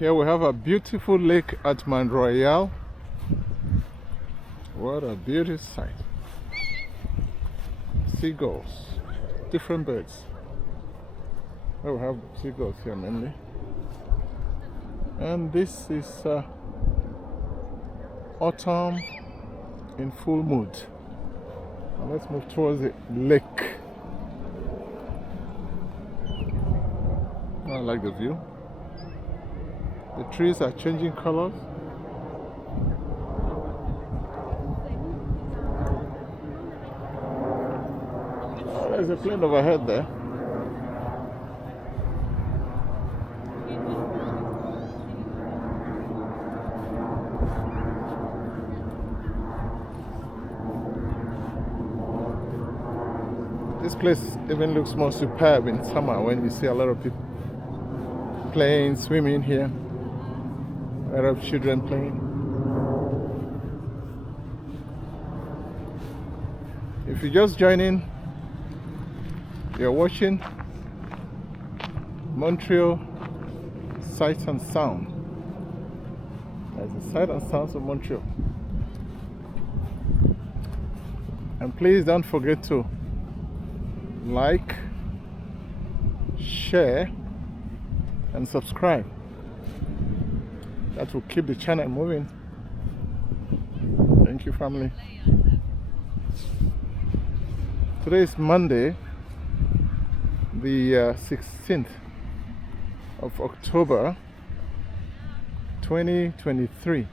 Here we have a beautiful lake at Montreal. What a beauty sight. Seagulls, different birds. Oh, we have seagulls here mainly. And this is autumn in full mood. Now let's move towards the lake. I like the view. The trees are changing colors. Oh, there's a plane overhead there. This place even looks more superb in summer when you see a lot of people playing, swimming here. A lot of children playing. If you just join in, you're watching Montreal Sights and Sound. That's the sight and sounds of Montreal. And please don't forget to like, share, and subscribe. That will keep the channel moving. Thank you, family. Today is Monday, the 16th of October 2023.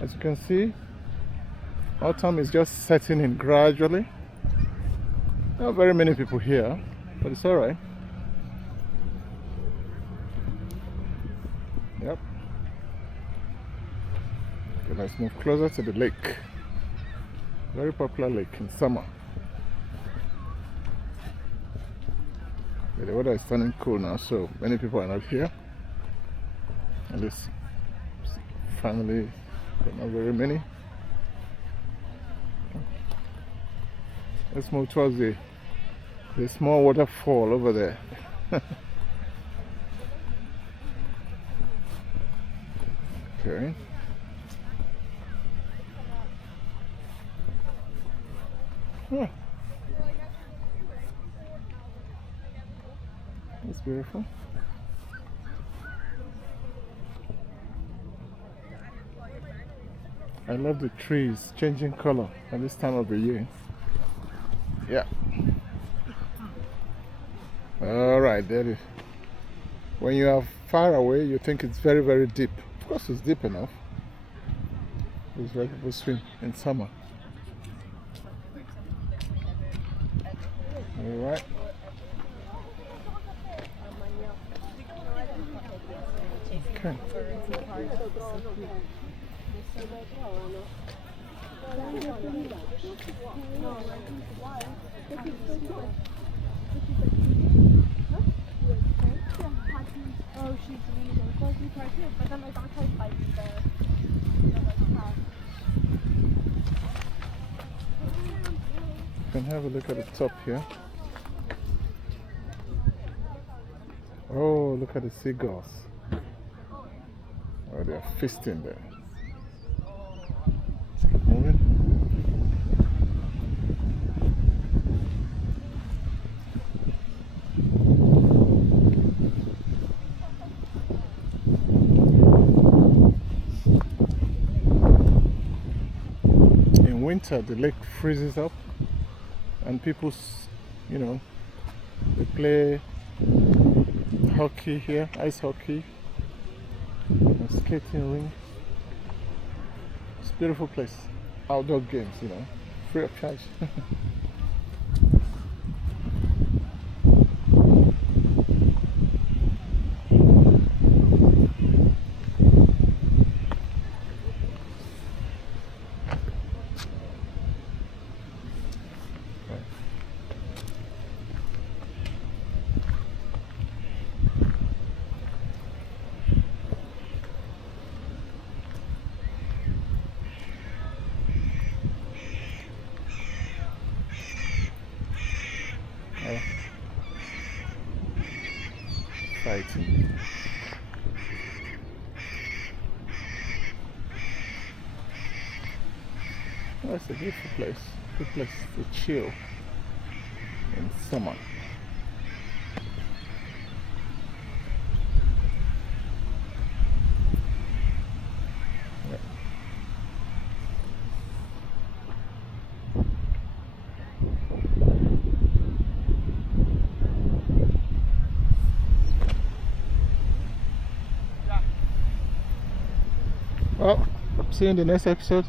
As you can see, autumn is just setting in gradually. Not very many people here, but it's alright. Yep. Okay, let's move closer to the lake. Very popular lake in summer. Yeah, the weather is turning cool now, so many people are not here. At least family, but not very many. Let's move towards the small waterfall over there. Okay. Yeah. That's beautiful. I love the trees changing color at this time of the year. Yeah. Alright, there it is. When you are far away, you think it's very, very deep. Of course, it's deep enough. It's where people swim in summer. Alright. Okay. Oh, she's really good. But then I don't take like the You can have a look at the top here. Oh, look at the seagulls. Oh, they are feasting there. Let's keep moving. In winter, the lake freezes up, and people, you know, they play hockey here, ice hockey, and skating ring. It's a beautiful place. Outdoor games, you know, free of charge. Fighting. That's a beautiful place. Good place to chill in summer. Yeah. Well, see you in the next episode.